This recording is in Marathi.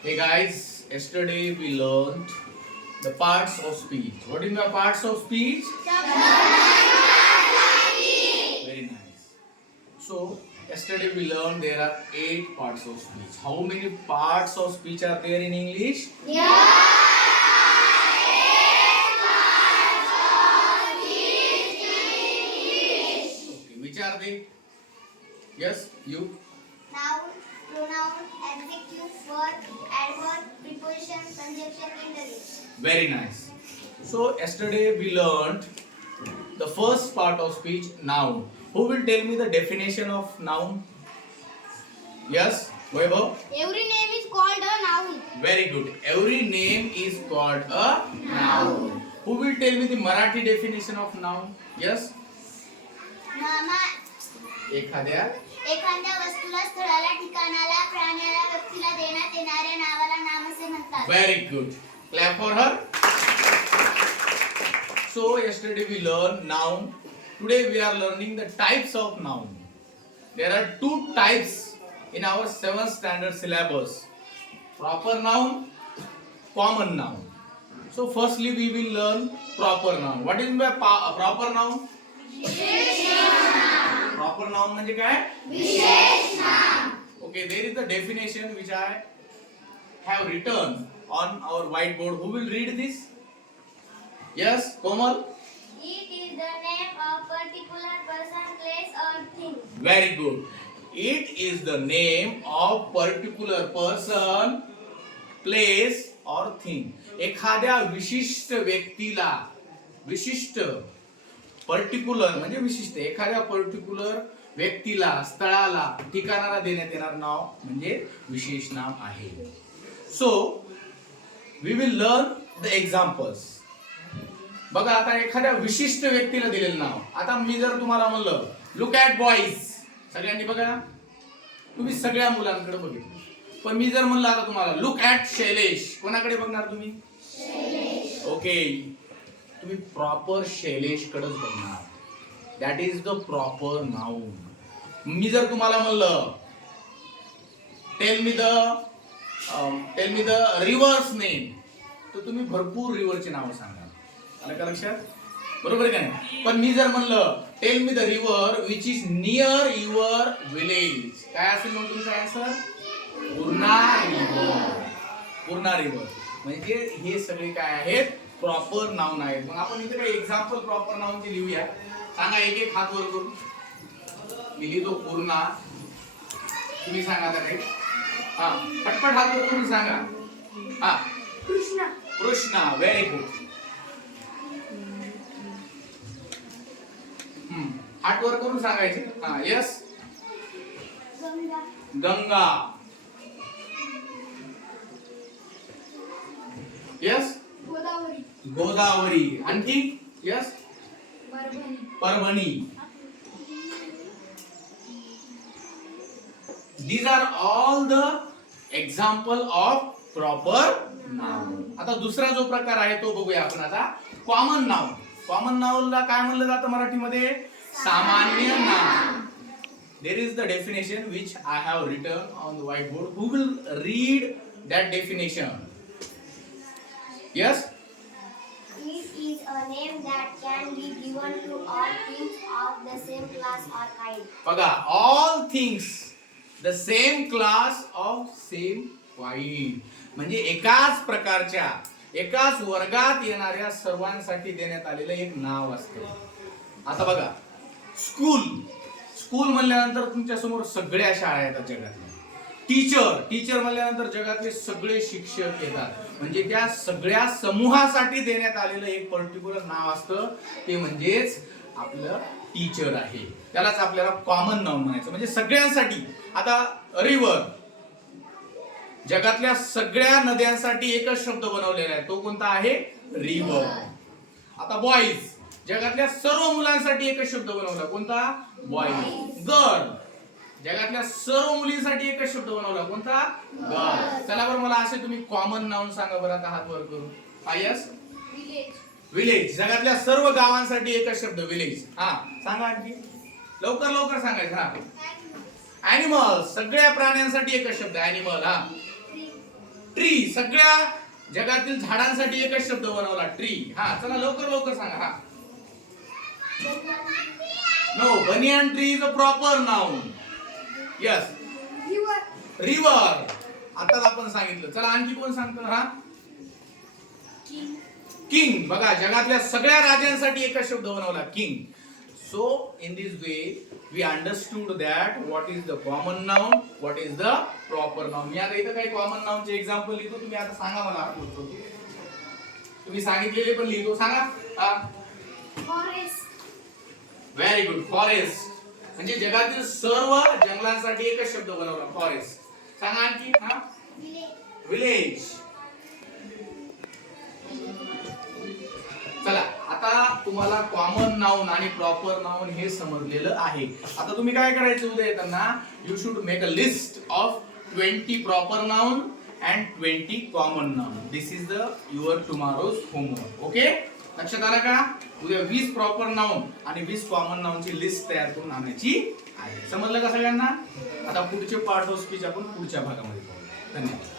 Hey guys, yesterday we learned the parts of speech. What is the parts of speech? Very nice. So, yesterday we learned there are 8 parts of speech. How many parts of speech are there in English? Okay, which are they? Yes, you? Noun, pronoun, adjective, verb, adverb, preposition, conjunction, interjection. Very nice. So, yesterday we learned the first part of speech, noun. Who will tell me the definition of noun? Yes, Vaibhav? Every name is called a noun. Very good. Every name is called a noun. Who will tell me the Marathi definition of noun? Yes? नामा एखाद्या एखाद्या वस्तूला, स्थळाला, ठिकाणाला, प्राण्याला, व्यक्तीला देण्यात येणाऱ्या नावाला नाम असे म्हणतात. Very good. Clap for her. So yesterday we learned noun. Today we are learning the types of noun. There are 2 types in our 7th standard syllabus. Proper noun, common noun. So firstly we will learn proper noun. What is by proper noun? Proper noun म्हणजे काय? विशेष नाम. Okay, there is the definition which I have written on our whiteboard. Who will read this? Yes, Komal? It is the name of particular person, place or thing. Very good. It is the name of particular person, place or thing. एखाद्या विशिष्ट व्यक्तीला, विशिष्ट पर्टिक्युलर म्हणजे विशिष्ट, एखाद्या पर्टिक्युलर व्यक्तीला, स्थळाला, ठिकाणाला देण्यात येणार नाव म्हणजे विशेष नाम आहे. So we will learn the examples. बघा आता एखाद्या विशिष्ट व्यक्तीला दिलेलं नाव. आता मी जर तुम्हाला म्हणलं लुक ॲट बॉईज, सगळ्यांनी बघा, तुम्ही सगळ्या मुलांकडे बघितलं. पण मी जर म्हणलं आता तुम्हाला लुक ॲट शैलेश, कोणाकडे बघणार तुम्ही? ओके, तुम्ही प्रॉपर शैलेश कडेच बघणार. That is the proper noun. मी जर तुम्हाला म्हणलं tell me the river's name, तर तुम्ही भरपूर रिव्हरची नावं सांगा. आलं का लक्षात? बरोबर आहे का नाही? पण मी जर म्हणलं tell me the river which is near your village, काय असेल मग तुमचा answer? Purna river. Purna river. म्हणजे हे सगळे काय आहेत? प्रॉपर नाउन आहेत. मग आपण इथे काही एक्झाम्पल प्रॉपर नाउनचे लिहूया. सांगा एक एक हात वर करून. मी लिहितो पूर्णा, तुम्ही सांगा आता काही. हा, पटपट हात वर करून सांगा. हा, कृष्ण. कृष्णा. Very good. हात वर करून सांगायचे. हा, यस. गंगा. गंगा. यस. गोदावरी. गोदावरी. आणखी? Yes. Parbhani. Parbhani. These are all the example of proper noun. आता दुसरा जो प्रकार आहे तो बघूया आपण आता. Common noun. कॉमन नाउनला काय म्हणलं जातं मराठीमध्ये? सामान्य नाम. There is the definition which I have written on the whiteboard. Who will read that definition? Yes? It is a name that can be given to all things of the same class or kind. बघा, all things the same class of same kind. म्हणजे एकाच प्रकारच्या, एकाच वर्गात येणाऱ्या सर्वांसाठी देण्यात आलेलं एक नाव असतं. आता बघा, स्कूल. स्कूल म्हणल्यानंतर तुमच्या समोर सगळ्या शाळा येतात जगातल्या. टीचर. टीचर म्हणल्यानंतर जगातले सगळे शिक्षक येतात. म्हणजे त्या सगळ्या समूहासाठी देण्यात आलेलं एक पर्टिक्युलर नाव असतं, ते म्हणजेच आपलं टीचर आहे. त्यालाच आपल्याला कॉमन नाउन म्हणायचं, म्हणजे सगळ्यांसाठी. आता रिव्हर, जगातल्या सगळ्या नद्यांसाठी एकच शब्द बनवलेला आहे, तो कोणता आहे? रिव्हर. आता बॉईज, जगातल्या सर्व मुलांसाठी एकच शब्द बनवला, कोणता? बॉईज. गर्ल, जगातल्या सर्व मुलींसाठी एकच शब्द बनवला, कोणता? गर्ल. चला बरं, मला असे तुम्ही कॉमन नाउन सांगा बरं आता हात वर करून. यस. विलेज. विलेज, जगातल्या सर्व गावांसाठी एकच शब्द विलेज. हा, सांगा आणखी लवकर लवकर सांगायचं. हा, ॲनिमल, सगळ्या प्राण्यांसाठी एकच शब्द ॲनिमल. हा, ट्री, सगळ्या जगातील झाडांसाठी एकच शब्द बनवला, ट्री. हा चला लवकर लवकर सांगा. हा no, banyan tree is a proper noun. Yes, river आताच आपण सांगितलं. चला आणखी कोण सांगतो. हा किंग. बघा जगातल्या सगळ्या राजांसाठी एकच शब्द बनवला, king. So in this way we understood that what is the common noun, what is the proper noun. मी आता इथं काही कॉमन नाउन चे एक्झाम्पल लिहितो, तुम्ही आता सांगा मला. तुम्ही सांगितलेले पण लिहितो, सांगा. फॉरेस्ट. Very good, forest. म्हणजे जगातील सर्व जंगलांसाठी एकच शब्द बनवला, फॉरेस्ट. सांगा आणखी. हा विलेज. चला आता तुम्हाला कॉमन नाउन आणि प्रॉपर नाउन हे समजलेलं आहे. आता तुम्ही काय करायचं, उद्या येताना you should make a list of 20 proper noun and 20 common noun. This is the your tomorrow's homework. Okay, लक्षात आलं का? उद्या 20 प्रॉपर नाउन आणि 20 कॉमन नाउनची लिस्ट तयार करून आणायची आहे. समजलं का सगळ्यांना? आता पुढचे पार्ट ऑफ स्पीच आपण पुढच्या भागामध्ये पाहू. धन्यवाद.